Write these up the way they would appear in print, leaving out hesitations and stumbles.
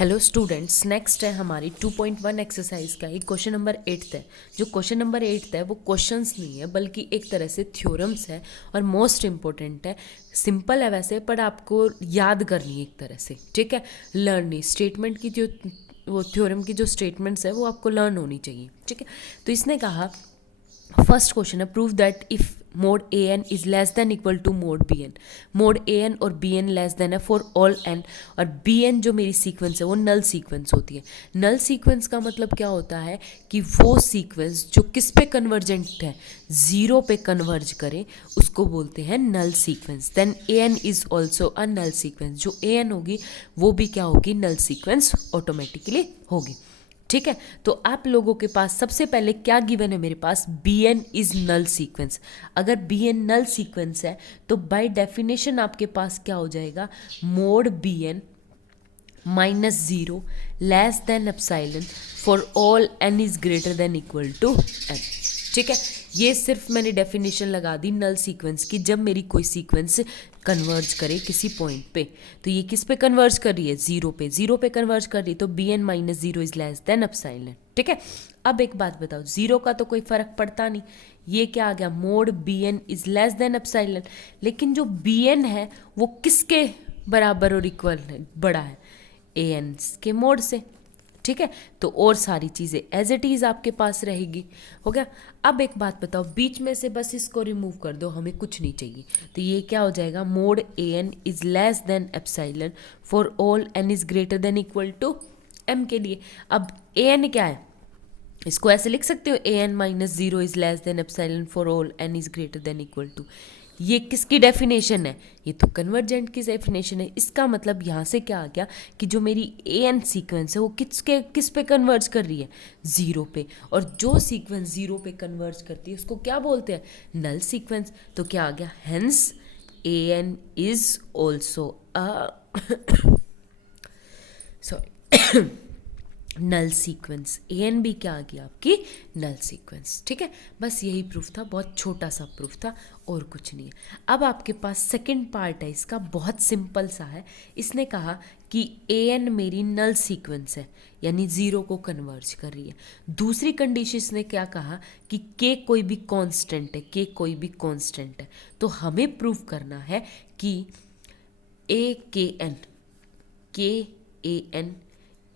Hello students, next है हमारी 2.1 exercise का ही क्वेश्चन नंबर 8 है। जो क्वेश्चन नंबर 8 है वो क्वेश्चंस नहीं है बल्कि एक तरह से थ्योरम्स है और मोस्ट इम्पोर्टेंट है। सिंपल है वैसे, पर आपको याद करनी है एक तरह से, ठीक है। लर्न स्टेटमेंट की जो वो थ्योरम की जो स्टेटमेंट्स है वो आपको लर्न होनी चाहिए, ठीक है। तो इसने कहा, फर्स्ट क्वेश्चन है, prove that if mod a N is less than equal to mod B n. Mod a n और बी एन लेस देन है फॉर ऑल एन, और बी एन जो मेरी सीक्वेंस है वो नल सीक्वेंस होती है। नल सीक्वेंस का मतलब क्या होता है कि वो सीक्वेंस जो किस पे कन्वर्जेंट है, जीरो पे कन्वर्ज करे, उसको बोलते हैं null sequence. Then A N is also a null sequence. जो ए एन होगी वो भी क्या होगी, नल सीक्वेंस ऑटोमेटिकली होगी, ठीक है। तो आप लोगों के पास सबसे पहले क्या गिवन है, मेरे पास B N is null sequence. अगर बी एन नल सीक्वेंस है तो बाय डेफिनेशन आपके पास क्या हो जाएगा, mod B N minus zero less than epsilon for all N is greater than equal to N, ठीक है। ये सिर्फ मैंने डेफिनेशन लगा दी नल सीक्वेंस की, जब मेरी कोई सीक्वेंस कन्वर्ज करे किसी पॉइंट पे। तो ये किस पे कन्वर्ज कर रही है, जीरो पे। जीरो पे कन्वर्ज कर रही है तो b N minus zero is less than epsilon, ठीक है। अब एक बात बताओ, जीरो का तो कोई फर्क पड़ता नहीं, ये क्या आ गया, mod B N is less than epsilon. लेकिन जो बी एन है वो किसके बराबर और इक्वल है, बड़ा है, ए एन के मोड से, ठीक है। तो और सारी चीज़ें एज इट इज़ आपके पास रहेगी, हो गया। अब एक बात बताओ, बीच में से बस इसको रिमूव कर दो, हमें कुछ नहीं चाहिए। तो ये क्या हो जाएगा, mod a N is less than epsilon for all N is greater than equal to m के लिए। अब ए एन क्या है, इसको ऐसे लिख सकते हो, A N minus zero is less than epsilon for all N is greater than equal to. ये किसकी डेफिनेशन है, ये तो कन्वर्जेंट की डेफिनेशन है। इसका मतलब यहाँ से क्या आ गया कि जो मेरी ए एन सीक्वेंस है वो किस पे कन्वर्ज कर रही है, जीरो पे। और जो सीक्वेंस जीरो पे कन्वर्ज करती है उसको क्या बोलते हैं, नल सीक्वेंस। तो क्या आ गया, hence a N is also a sorry null sequence. A N b क्या आ गया, आपकी नल सीक्वेंस, ठीक है। बस यही प्रूफ था, बहुत छोटा सा प्रूफ था और कुछ नहीं है। अब आपके पास सेकंड पार्ट है इसका, बहुत सिंपल सा है। इसने कहा कि ए एन मेरी नल सीक्वेंस है, यानी जीरो को कन्वर्ज कर रही है। दूसरी कंडीशन इसने क्या कहा कि के कोई भी कांस्टेंट है, के कोई भी कांस्टेंट है। तो हमें प्रूफ करना है कि ए के A N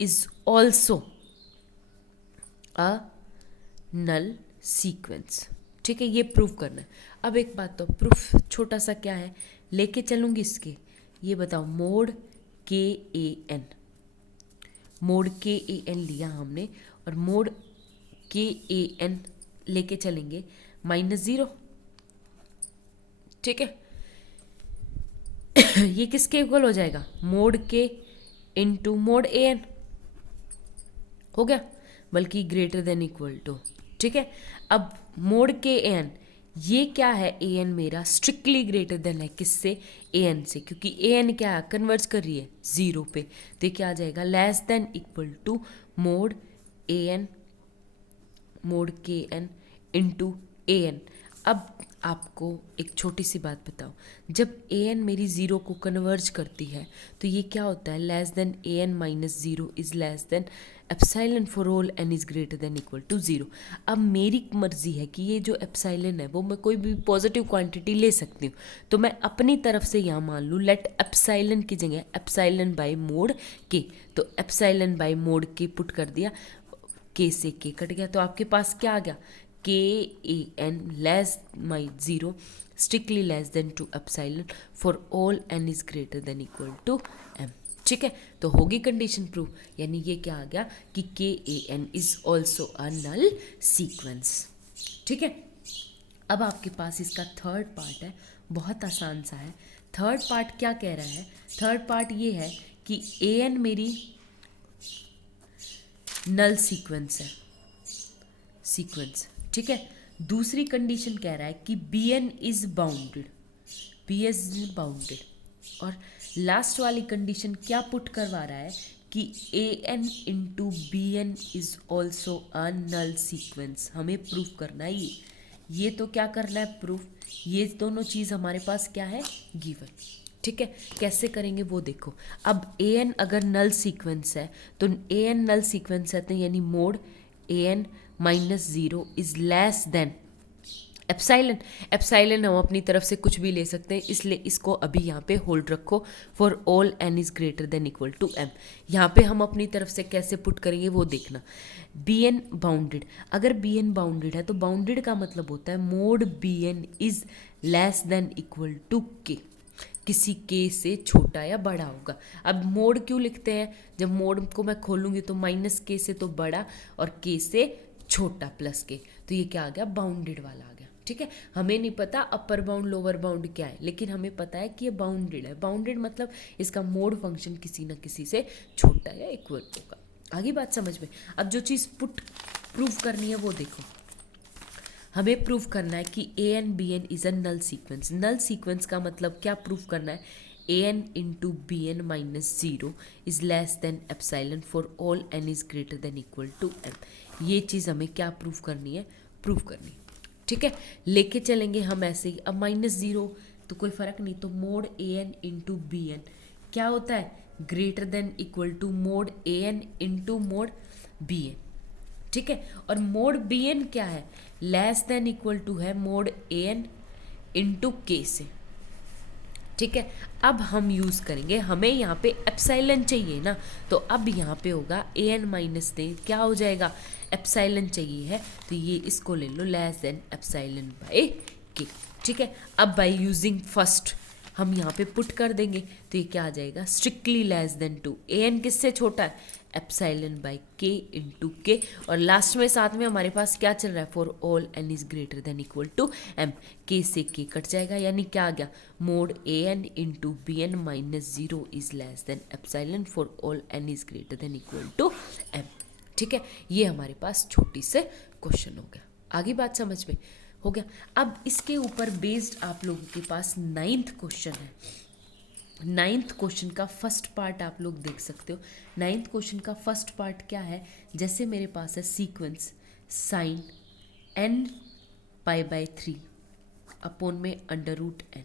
is also a null sequence, ठीक है। ये प्रूफ करना है। अब एक बात, तो प्रूफ छोटा सा क्या है, लेके चलूंगी इसके, ये बताओ, मोड के ए एन, मोड के ए एन लिया हमने, और मोड के ए एन लेके चलेंगे माइनस जीरो, ठीक है। ये किसके इक्वल हो जाएगा, मोड के इंटू मोड ए एन, हो गया, बल्कि ग्रेटर देन इक्वल टू, ठीक है। अब मोड के ए एन, ये क्या है, ए एन मेरा स्ट्रिक्टली ग्रेटर देन है किससे, ए एन से, क्योंकि ए एन क्या है, कन्वर्ज कर रही है जीरो पे। तो क्या आ जाएगा, less than equal to mod a n, mod k n into a n. अब आपको एक छोटी सी बात बताओ, जब ए एन मेरी ज़ीरो को कन्वर्ज करती है तो ये क्या होता है, less than A N minus zero is less than epsilon for all n is greater than equal to zero. अब मेरी मर्जी है कि ये जो एप्सिलॉन है वो मैं कोई भी पॉजिटिव क्वांटिटी ले सकती हूँ। तो मैं अपनी तरफ से यहाँ मान लूँ, लेट एप्सिलॉन की जगह एप्सिलॉन बाय मोड के, तो एप्सिलॉन बाय मोड के पुट कर दिया, के से के कट गया, तो आपके पास क्या आ गया, K A N less my zero strictly less than two epsilon for all N is greater than equal to M, ठीक है। तो होगी कंडीशन प्रूफ, यानी ये क्या आ गया कि K A N is also a null sequence, ठीक है। अब आपके पास इसका थर्ड पार्ट है, बहुत आसान सा है। थर्ड पार्ट क्या कह रहा है, थर्ड पार्ट ये है कि ए एन मेरी नल सीक्वेंस है, सीक्वेंस, ठीक है। दूसरी कंडीशन कह रहा है कि B N is bounded, B N is bounded, और लास्ट वाली कंडीशन क्या पुट करवा रहा है कि A N into B N is also a null sequence. हमें प्रूफ करना है ये तो क्या करना है प्रूफ, ये दोनों चीज़ हमारे पास क्या है, गिवन, ठीक है, कैसे करेंगे वो देखो। अब ए एन अगर नल सीक्वेंस है तो ए एन नल सीक्वेंस है तो यानी mod a N minus zero is less than epsilon. Epsilon हम अपनी तरफ से कुछ भी ले सकते हैं, इसलिए इसको अभी यहाँ पे होल्ड रखो। For all N is greater than equal to m. यहाँ पे हम अपनी तरफ से कैसे पुट करेंगे वो देखना। बी एन बाउंडेड, अगर बी एन बाउंडेड है तो बाउंडेड का मतलब होता है mod B N is less than equal to k, किसी के से छोटा या बड़ा होगा। अब मोड क्यों लिखते हैं, जब मोड को मैं खोलूंगी तो माइनस के से तो बड़ा और के से छोटा प्लस के, तो ये क्या आ गया, बाउंडेड वाला आ गया। ठीक है, हमें नहीं पता अपर बाउंड लोअर बाउंड क्या है, लेकिन हमें पता है कि ये बाउंडेड है। बाउंडेड मतलब इसका मोड फंक्शन किसी ना किसी से छोटा या इक्वल होगा। आगे बात समझ में। अब जो चीज़ पुट प्रूफ करनी है वो देखो। हमें प्रूफ करना है कि A N B N is a null sequence. Null sequence का मतलब क्या प्रूफ करना है, A N into B N minus zero is less than epsilon for all N is greater than equal to M. ये चीज़ हमें क्या proof करनी है, प्रूफ करनी है। ठीक है, लेके चलेंगे हम ऐसे ही। अब माइनस जीरो तो कोई फर्क नहीं, तो mod a N into B n क्या होता है, greater than equal to mod a N into mod B n. ठीक है, और मोड बी एन क्या है, लेस देन इक्वल टू है mod a N into k से। ठीक है, अब हम यूज़ करेंगे, हमें यहाँ पे एप्साइलन चाहिए ना, तो अब यहाँ पे होगा ए एन माइनस दे क्या हो जाएगा, एप्साइलन चाहिए है तो ये इसको ले लो लेस देन एप्साइलन बाय के। ठीक है, अब बाय यूजिंग फर्स्ट हम यहाँ पे पुट कर देंगे तो ये क्या आ जाएगा, strictly less than to. A n किससे छोटा है, एप्साइलन बाय के इंटू के, और लास्ट में साथ में हमारे पास क्या चल रहा है, for all N is greater than equal to m. K से के कट जाएगा, यानी क्या आ गया, mod a N into B N minus zero is less than epsilon for all N is greater than equal to M. ठीक है, ये हमारे पास छोटी से क्वेश्चन हो गया। आगे बात समझ में हो गया। अब इसके ऊपर बेस्ड आप लोगों के पास 9th क्वेश्चन है। 9th क्वेश्चन का फर्स्ट पार्ट आप लोग देख सकते हो। 9th क्वेश्चन का फर्स्ट पार्ट क्या है, जैसे मेरे पास है sequence sine N pi by 3 upon में अंडर रूट एन।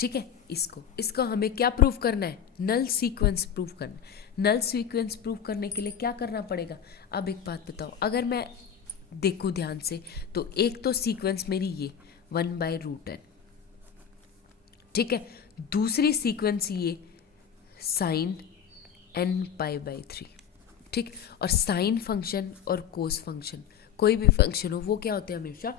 ठीक है, इसको हमें क्या प्रूफ करना है, नल सीक्वेंस प्रूफ करना है। नल सीक्वेंस प्रूफ करने के लिए क्या करना पड़ेगा। अब एक बात बताओ, अगर मैं देखूं ध्यान से तो एक तो सीक्वेंस मेरी ये 1 बाय रूट एन, ठीक है, दूसरी सीक्वेंस ये साइन एन पाई बाय 3। ठीक, और साइन फंक्शन और कोस फंक्शन कोई भी फंक्शन हो वो क्या होते हैं हमेशा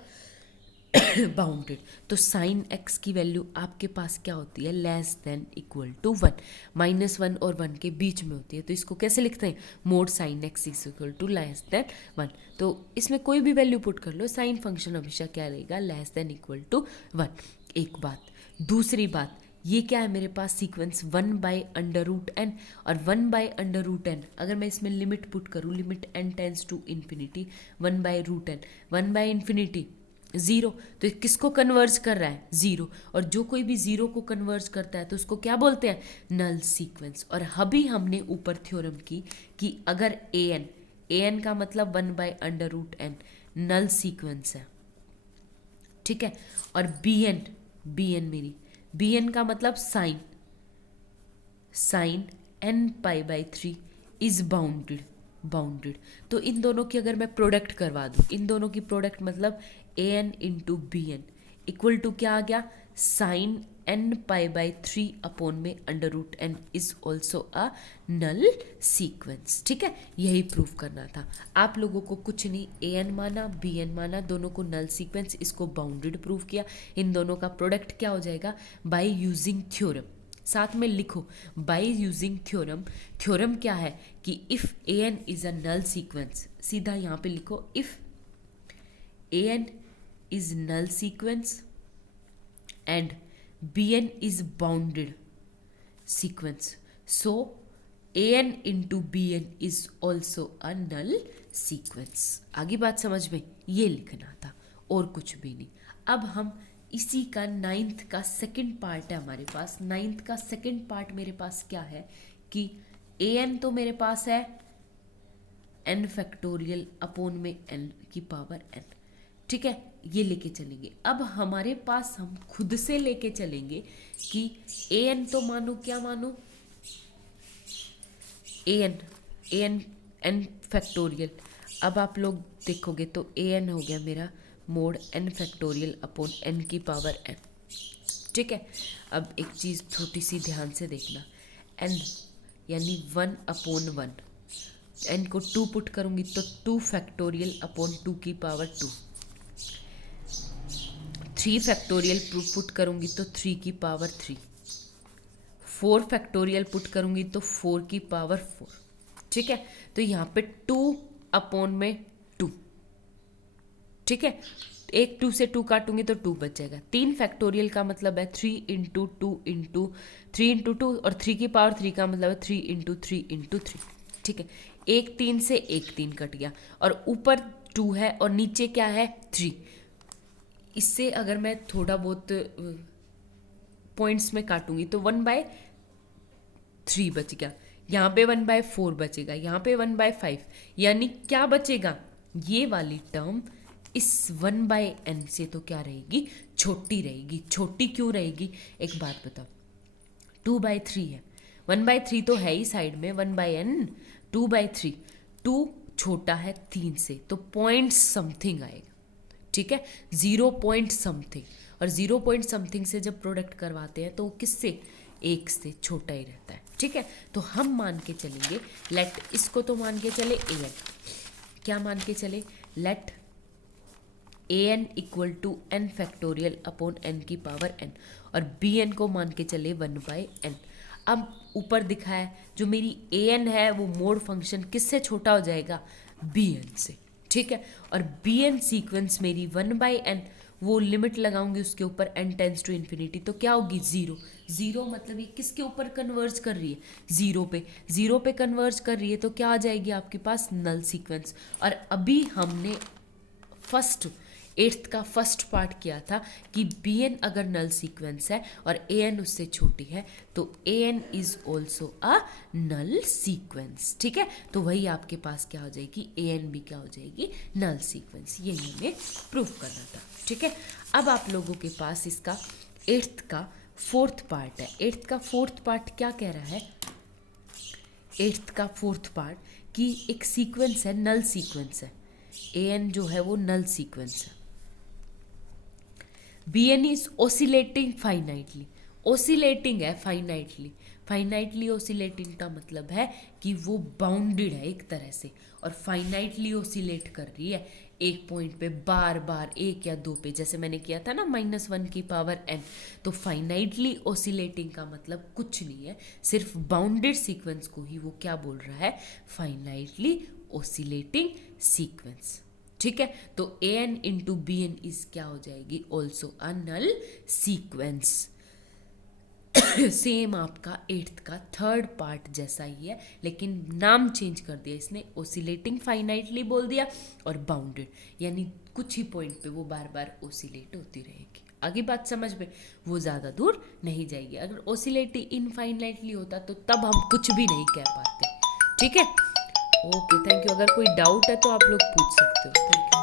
बाउंडेड। तो साइन एक्स की वैल्यू आपके पास क्या होती है, लेस देन इक्वल टू 1। -1 और 1 के बीच में होती है, तो इसको कैसे लिखते हैं, mod sine x is equal to less than 1। तो इसमें कोई भी वैल्यू पुट कर लो, साइन फंक्शन हमेशा क्या रहेगा, लेस देन इक्वल टू 1। एक बात। दूसरी बात, ये क्या है मेरे पास sequence 1 by under root N, और 1 बाय अंडर रूट एन अगर मैं इसमें लिमिट पुट करूँ, limit N tends to infinity 1 by root N, 1 by infinity 0, तो किसको कन्वर्ज कर रहा है, 0। और जो कोई भी 0 को कन्वर्ज करता है तो उसको क्या बोलते हैं, नल सीक्वेंस। और अभी हमने ऊपर थ्योरम की कि अगर ए एन का मतलब 1 by under root n null sequence है। ठीक है, और बी एन मेरी बी एन का मतलब sine N pi by 3 is bounded. तो इन दोनों की अगर मैं प्रोडक्ट करवा दूँ, इन दोनों की प्रोडक्ट मतलब A N into B N equal to क्या आ गया, sine N pi by 3 upon में under root N is also a null sequence. ठीक है, यही प्रूफ करना था आप लोगों को, कुछ नहीं। ए एन माना, बी एन माना, दोनों को नल सीक्वेंस, इसको बाउंडेड प्रूफ किया। इन दोनों का प्रोडक्ट क्या हो जाएगा, बाय यूजिंग थ्योरम। साथ में लिखो बाय यूजिंग थ्योरम। थ्योरम क्या है कि if a N is a null sequence, सीधा यहाँ पे लिखो, if a N is null sequence and b N is bounded sequence, so a N into B N is also a null sequence. आगे बात समझ में, ये लिखना था और कुछ भी नहीं। अब हम इसी का 9th का सेकंड पार्ट है हमारे पास। 9th का सेकंड पार्ट मेरे पास क्या है कि ए एन तो मेरे पास है n फैक्टोरियल अपॉन में n की पावर n। ठीक है, ये लेके चलेंगे। अब हमारे पास हम खुद से लेके चलेंगे कि ए एन, तो मानो क्या मानो, ए एन एन फैक्टोरियल। अब आप लोग देखोगे तो ए एन हो गया मेरा mod n factorial upon n की पावर एन। ठीक है, अब एक चीज़ छोटी सी ध्यान से देखना, एन यानी 1/1, एन को 2 पुट करूँगी तो 2 फैक्टोरियल अपॉन 2 की पावर 2, 3 फैक्टोरियल पुट करूँगी तो 3 की पावर 3, 4 फैक्टोरियल पुट करूँगी तो 4 की पावर 4। ठीक है, तो यहाँ पे 2 अपॉन में 2। ठीक है, एक 2 से 2 काटूंगी तो 2 बच जाएगा। 3 फैक्टोरियल का मतलब है 3 इंटू 2 इंटू 3 इंटू 2, और 3 की पावर 3 का मतलब है 3 इंटू 3 इंटू 3। ठीक है, एक 3 से एक 3 कट गया, और ऊपर 2 है और नीचे क्या है 3। इससे अगर मैं थोड़ा बहुत पॉइंट्स में काटूंगी तो 1/3 बच गया, यहाँ पे 1/4 बचेगा, यहाँ पे 1/5, यानी क्या बचेगा, ये वाली टर्म इस 1/n से तो क्या रहेगी, छोटी रहेगी। छोटी क्यों रहेगी, एक बात बताओ, 2/3 है, 1/3 तो है ही साइड में, 1/n 2/3, 2 छोटा है 3 से, तो पॉइंट समथिंग आएगा। ठीक है, 0 पॉइंट समथिंग, और 0 पॉइंट समथिंग से जब प्रोडक्ट करवाते हैं तो वो किससे, 1 से छोटा ही रहता है। ठीक है, तो हम मान के चलेंगे, लेट, इसको तो मान के चले ए एन, क्या मान के चले, let a n equal to n factorial upon n की पावर एन, और बी एन को मान के चले 1/n। अब ऊपर दिखा है जो मेरी ए एन है वो मोड फंक्शन किससे छोटा हो जाएगा, बी एन से। ठीक है, और बी एन सीक्वेंस मेरी 1/n, वो लिमिट लगाऊंगी उसके ऊपर, n टेंस टू इन्फिनिटी, तो क्या होगी 0। 0 मतलब ये किसके ऊपर कन्वर्ज कर रही है, 0 पे। 0 पे कन्वर्ज कर रही है तो क्या आ जाएगी आपके पास, नल सीक्वेंस। और अभी हमने फर्स्ट 8th का फर्स्ट पार्ट किया था कि बी एन अगर नल सीक्वेंस है और ए एन उससे छोटी है तो A N is also a null sequence. ठीक है, तो वही आपके पास क्या हो जाएगी, ए एन भी क्या हो जाएगी, नल सीक्वेंस। यही हमें प्रूव करना था। ठीक है, अब आप लोगों के पास इसका 8th का 4th पार्ट है। 8th का 4th पार्ट क्या कह रहा है, 8th का 4th पार्ट कि एक सीक्वेंस है, नल सीक्वेंस है, ए एन जो है वो नल सीक्वेंस है, b N is oscillating finitely. Oscillating है फाइनाइटली, फाइनाइटली ओसिलेटिंग का मतलब है कि वो बाउंडेड है एक तरह से, और फाइनाइटली ओसिलेट कर रही है एक पॉइंट पे बार बार, 1 या 2 पे, जैसे मैंने किया था ना -1 की पावर n। तो फाइनाइटली ओसिलेटिंग का मतलब कुछ नहीं है, सिर्फ बाउंडेड सीक्वेंस को ही वो क्या बोल रहा है, फाइनाइटली ओसिलेटिंग सीक्वेंस। ठीक है, तो A N into B N is क्या हो जाएगी, also a null sequence. Same आपका 8th का 3rd पार्ट जैसा ही है, लेकिन नाम चेंज कर दिया इसने, ओसिलेटिंग फाइनाइटली बोल दिया और बाउंडेड, यानी कुछ ही पॉइंट पे वो बार बार ओसिलेट होती रहेगी। आगे बात समझ में, वो ज़्यादा दूर नहीं जाएगी। अगर ओसिलेटिंग इनफाइनाइटली होता तो तब हम कुछ भी नहीं कह पाते। ठीक है, ओके, थैंक यू। अगर कोई डाउट है तो आप लोग पूछ सकते हो। Thank you.